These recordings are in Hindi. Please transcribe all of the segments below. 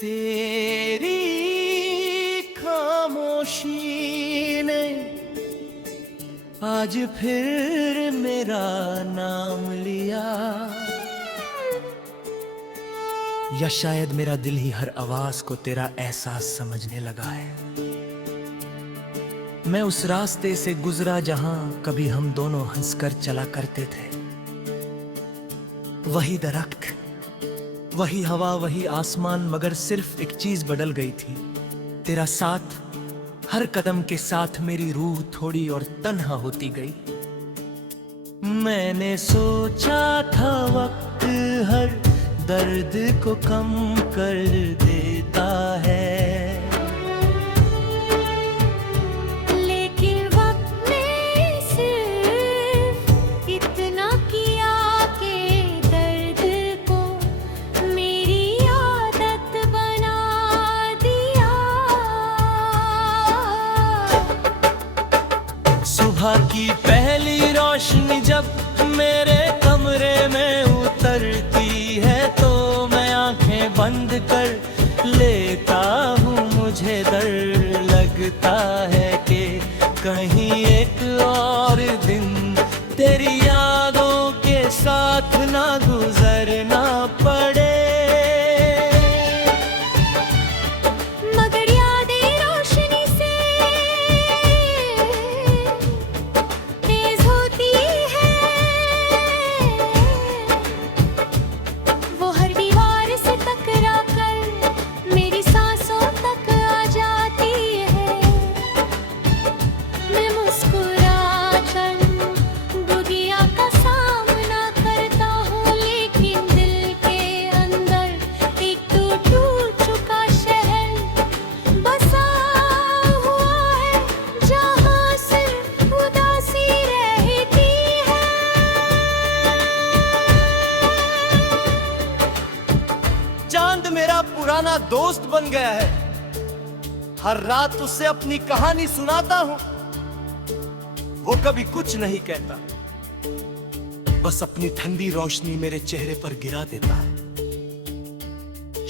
तेरी खामोशी ने आज फिर मेरा नाम लिया, या शायद मेरा दिल ही हर आवाज को तेरा एहसास समझने लगा है। मैं उस रास्ते से गुजरा जहां कभी हम दोनों हंसकर चला करते थे। वही दरख्त, वही हवा, वही आसमान, मगर सिर्फ एक चीज बदल गई थी, तेरा साथ। हर कदम के साथ मेरी रूह थोड़ी और तन्हा होती गई। मैंने सोचा था वक्त हर दर्द को कम कर देता है, लेकिन वक्त ने सिर्फ इतना किया कि दर्द को मेरी आदत बना दिया। सुबह की पहली रोशनी जब मेरे कमरे में उतरती है तो मैं आंखें बंद कर लेता हूँ। मुझे डर लगता है कि कहीं एक और दिन तेरी यादों के साथ ना गुजरना पड़े। मगर यादें रोशनी से तेज होती है, वो हर दीवार से टकरा कर मेरी सांसों तक आ जाती है। मैं मुस्कुरा कर दुनिया का सामना करता हूँ, लेकिन दिल के अंदर एक तो टूट चुका शहर बसा हुआ है, जहाँ सिर्फ उदासी रहती है। चांद मेरा पुराना दोस्त बन गया है, हर रात उसे अपनी कहानी सुनाता हूँ। वो कभी कुछ नहीं कहता, बस अपनी ठंडी रोशनी मेरे चेहरे पर गिरा देता है।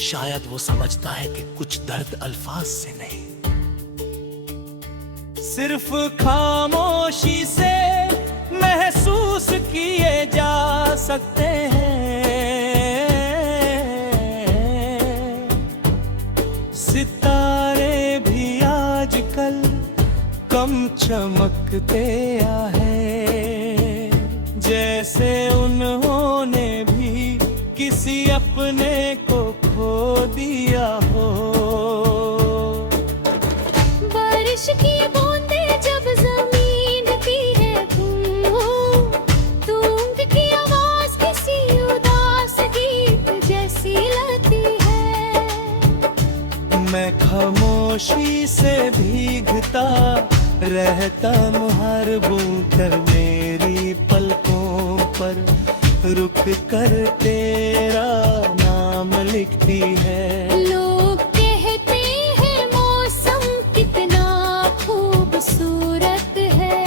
शायद वो समझता है कि कुछ दर्द अल्फाज से नहीं, सिर्फ खामोशी से महसूस किए जा सकते हैं। सितारे भी आजकल कम चमकते हैं, जैसे उन्होंने भी किसी अपने को खो दिया हो। बारिश की बूंदें जब जमीन की है गुम हो, तो उनकी आवाज किसी उदास गीत जैसी लगती है। मैं खामोशी से भीगता रहता हूँ, हर बूंद मेरी पलकों पर रुक कर तेरा नाम लिखती है। लोग कहते हैं मौसम कितना खूबसूरत है,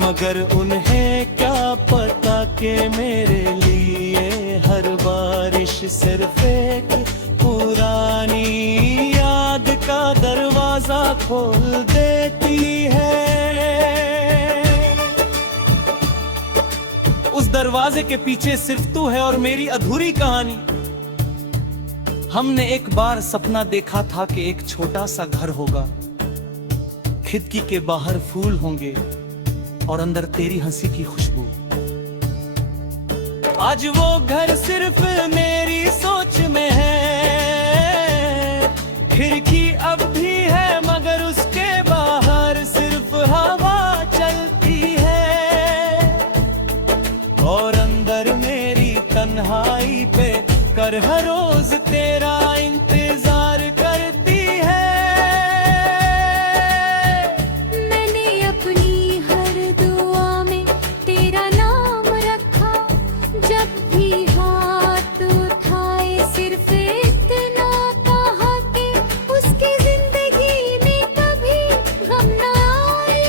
मगर उन्हें क्या पता कि मेरे लिए हर बारिश सिर्फ एक पुरानी याद का दरवाजा खोल देती है। उस दरवाजे के पीछे सिर्फ तू है और मेरी अधूरी कहानी। हमने एक बार सपना देखा था कि एक छोटा सा घर होगा, खिड़की के बाहर फूल होंगे और अंदर तेरी हंसी की खुशबू। आज वो घर सिर्फ मेरी सोच में है, खिड़की अब भी है मगर उसके बाहर सिर्फ हवा चलती है, और अंदर मेरी तन्हाई पे कर हर रोज तेरा इंतजार करती है। मैंने अपनी हर दुआ में तेरा नाम रखा, जब भी हाथ उठाए सिर्फ इतना कहा कि उसकी जिंदगी में कभी गम न आए।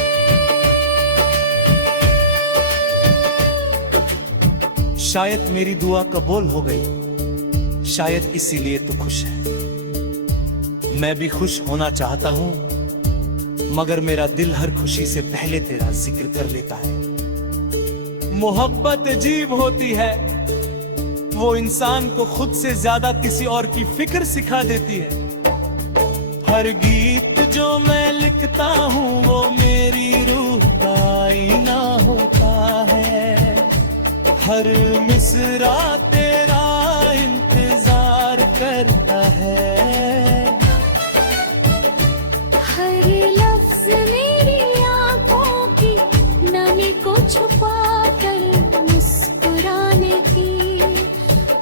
शायद मेरी दुआ कबूल हो गई, शायद इसीलिए तू खुश है। मैं भी खुश होना चाहता हूँ, मगर मेरा दिल हर खुशी से पहले तेरा जिक्र कर लेता है। मोहब्बत अजीब होती है, वो इंसान को खुद से ज्यादा किसी और की फिक्र सिखा देती है। हर गीत जो मैं लिखता हूँ वो मेरी रूह का आईना होता है। हर मिसरा तेरा इंतजार करता है। हर लफ्ज मेरी आंखों की नमी को छुपा कर मुस्कुराने की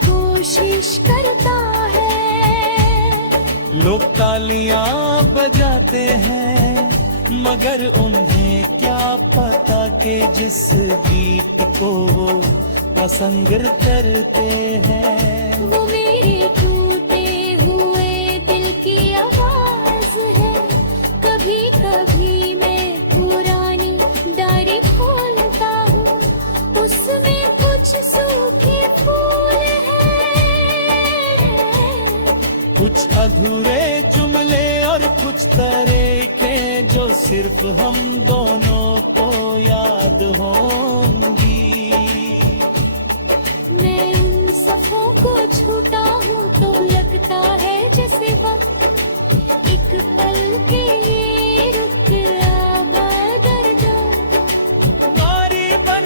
कोशिश करता है। लोग तालियां बजाते हैं, मगर उन्हें क्या पता कि जिस गीत को वो पसंद करते हैं वो मेरे टूटे हुए दिल की आवाज है। कभी कभी मैं पुरानी डायरी खोलता हूँ, उसमें कुछ सूखे फूल हैं, कुछ अधूरे जुमले और कुछ तरीके जो सिर्फ हम दोनों को याद होंगी। मैं उन सफों को छूटा हूँ तो लगता है जैसे वक्त एक पल के लिए रुक गया। तुम्हारी बन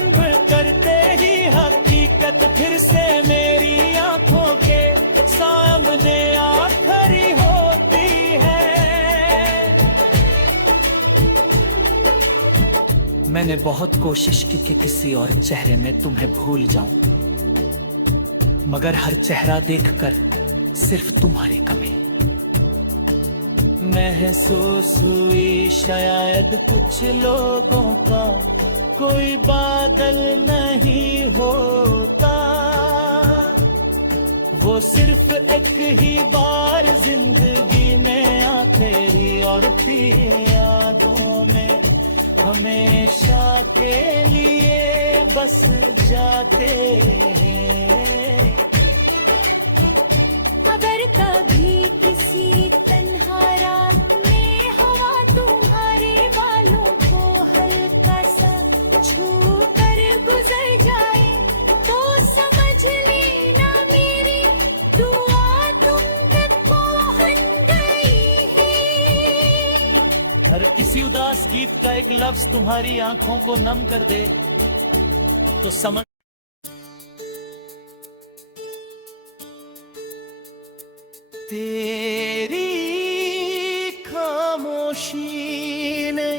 करते ही हकीकत फिर से मेरी आंखों के सामने आ खड़ी होती है। मैंने बहुत कोशिश की कि किसी और चेहरे में तुम्हें भूल जाऊं, मगर हर चेहरा देखकर सिर्फ तुम्हारी कमी महसूस हुई। शायद कुछ लोगों का कोई बादल नहीं होता, वो सिर्फ एक ही बार जिंदगी में आखिरी और फिर यादों में हमेशा के लिए बस जाते हैं। अगर कभी किसी तन्हा रात में हवा तुम्हारे बालों को हल्का सा छू कर गुजर जाए तो समझ लेना मेरी दुआ तुम तक पहुंच गई है। हर किसी उदास गीत का एक लफ्ज तुम्हारी आंखों को नम कर दे तो समझ। तेरी खामोशी ने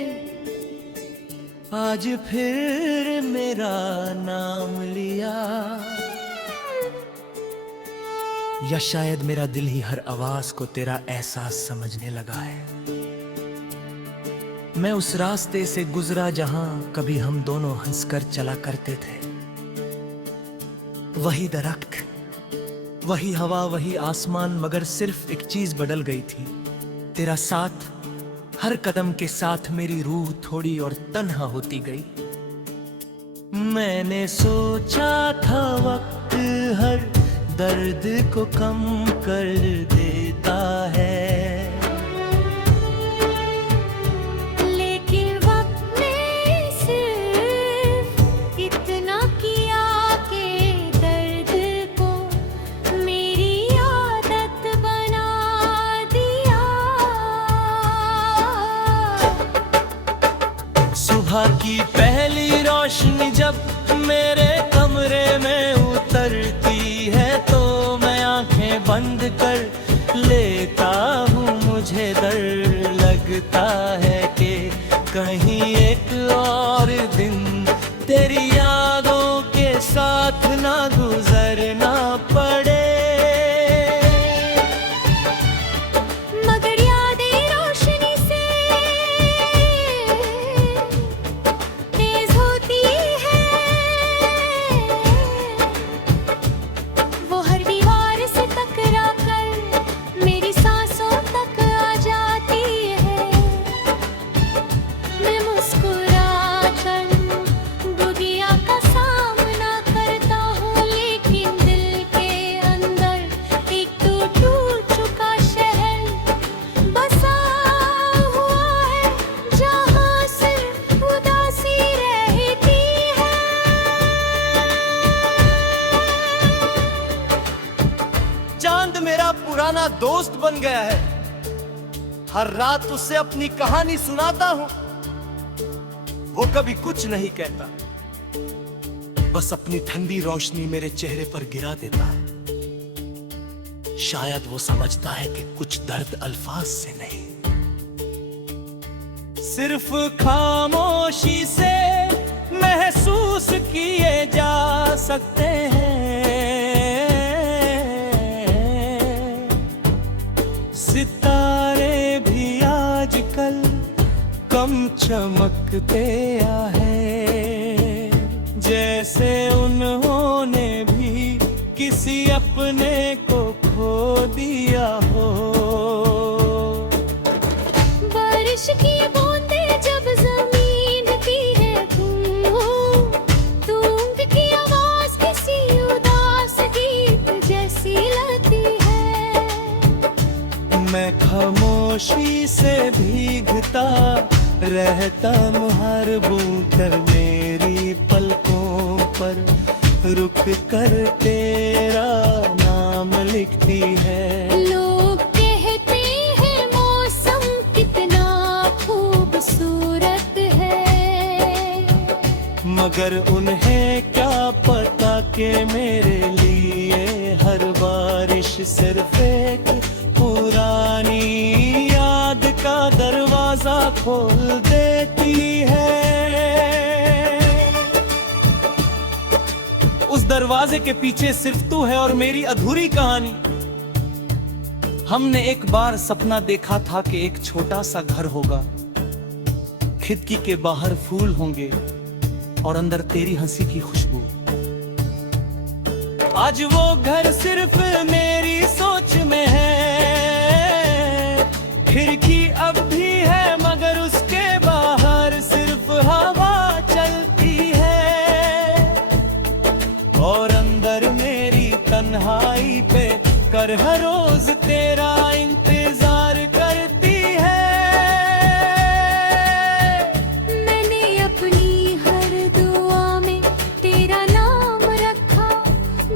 आज फिर मेरा नाम लिया, या शायद मेरा दिल ही हर आवाज को तेरा एहसास समझने लगा है। मैं उस रास्ते से गुजरा जहां कभी हम दोनों हंसकर चला करते थे। वही दरख्त, वही हवा, वही आसमान, मगर सिर्फ एक चीज बदल गई थी, तेरा साथ। हर कदम के साथ मेरी रूह थोड़ी और तन्हा होती गई। मैंने सोचा था वक्त हर दर्द को कम कर देता है, सुबह की पहली रोशनी जब मेरे कमरे में उतरती है तो मैं आंखें बंद कर लेता हूँ। मुझे डर लगता है कि कहीं एक और दिन तेरी यादों के साथ ना गुजरना पड़े। पुराना दोस्त बन गया है। हर रात उसे अपनी कहानी सुनाता हूं, वो कभी कुछ नहीं कहता, बस अपनी ठंडी रोशनी मेरे चेहरे पर गिरा देता है। शायद वो समझता है कि कुछ दर्द अल्फाज से नहीं, सिर्फ खामोशी से महसूस किए जा सकते हैं। सितारे भी आजकल कम चमकते हैं, जैसे उन्होंने भी किसी अपने को खो दिया हो। बारिश की बूंदे जब जमीन की है तुम हो, तुम की आवाज किसी उदास गीत जैसी लगती है। मैं खामोशी से भीगता रहता हूँ, हर बूंद मेरी पलकों पर रुक कर तेरा नाम लिखती है। लोग कहते हैं मौसम कितना खूबसूरत है, मगर उन्हें क्या पता कि मेरे लिए हर बारिश सिर्फ एक पुरानी याद का दरवाजा खोल देती है। उस दरवाजे के पीछे सिर्फ तू है और मेरी अधूरी कहानी। हमने एक बार सपना देखा था कि एक छोटा सा घर होगा, खिड़की के बाहर फूल होंगे और अंदर तेरी हंसी की खुशबू। आज वो घर सिर्फ मेरी सोच में है, खिड़की अब भी है मगर उसके बाहर सिर्फ हवा चलती है, और अंदर मेरी तन्हाई पे कर हर रोज तेरा इंतजार करती है। मैंने अपनी हर दुआ में तेरा नाम रखा,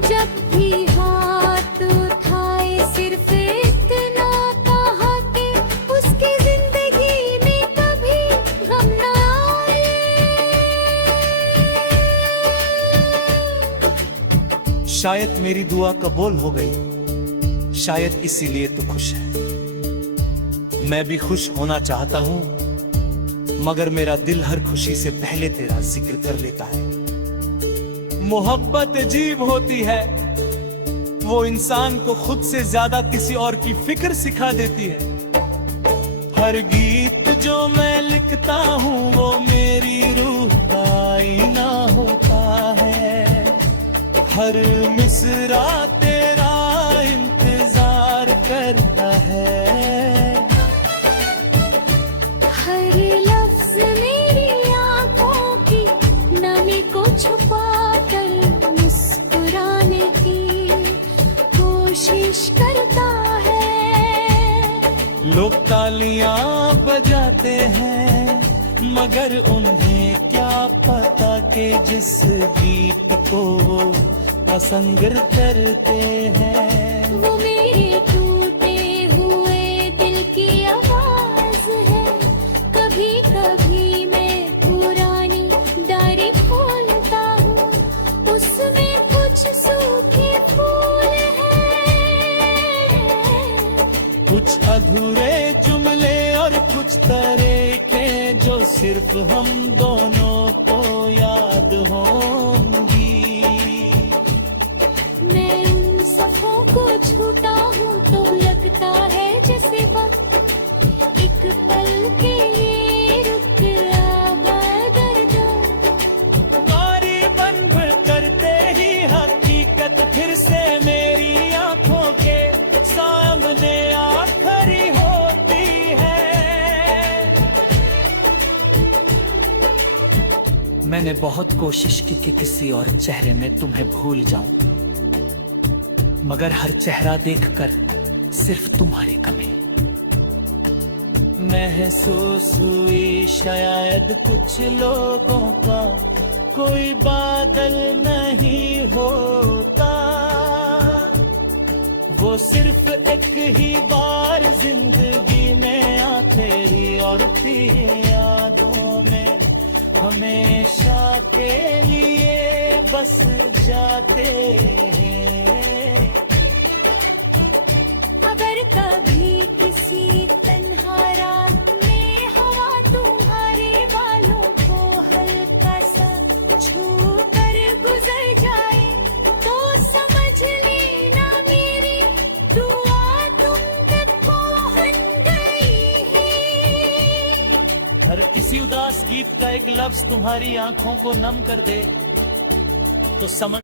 जब भी हाथ उठाए सिर्फ इतना कहा कि उसकी जिंदगी में कभी गम ना आए। शायद मेरी दुआ कबूल हो गई, शायद इसीलिए तू खुश है। मैं भी खुश होना चाहता हूँ, मगर मेरा दिल हर खुशी से पहले तेरा जिक्र कर लेता है। मोहब्बत अजीब होती है, वो इंसान को खुद से ज्यादा किसी और की फिक्र सिखा देती है। हर गीत जो मैं लिखता हूँ वो मेरी रूह का आईना होता है, हर मिसरा तेरा इंतजार करता है। हर लफ्ज मेरी आंखों की नमी को छुपा कर मुस्कुराने की कोशिश करता है। लोग तालियां बजाते हैं, मगर उन्हें क्या पता कि जिस गीत को वो पसंद करते हैं वो मेरे टूटे हुए दिल की आवाज है। कभी कभी मैं पुरानी डायरी खोलता हूँ, उसमें कुछ सूखे फूल हैं, कुछ अधूरे जुमले और कुछ तरीके जो सिर्फ हम दोनों को याद होंगी। मैं उन सफों को छूटा हूँ तो लगता है जैसे वक्त एक पल के लिए रुक बदल दो। बारी बंद करते ही हकीकत फिर से मेरी आंखों के सामने आ खड़ी होती है। मैंने बहुत कोशिश की कि किसी और चेहरे में तुम्हें भूल जाऊं, मगर हर चेहरा देखकर सिर्फ तुम्हारी कमी महसूस हुई। शायद कुछ लोगों का कोई बादल नहीं होता, वो सिर्फ एक ही बार जिंदगी में आ तेरी और तेरी यादों में हमेशा के लिए बस जाते हैं। अगर कभी किसी तन्हा रात में हवा तुम्हारे बालों को हल्का सा छू कर गुजर जाए तो समझ लेना मेरी दुआ तुम तक पहुंच गई है। हर किसी उदास गीत का एक लफ्ज तुम्हारी आंखों को नम कर दे तो समझ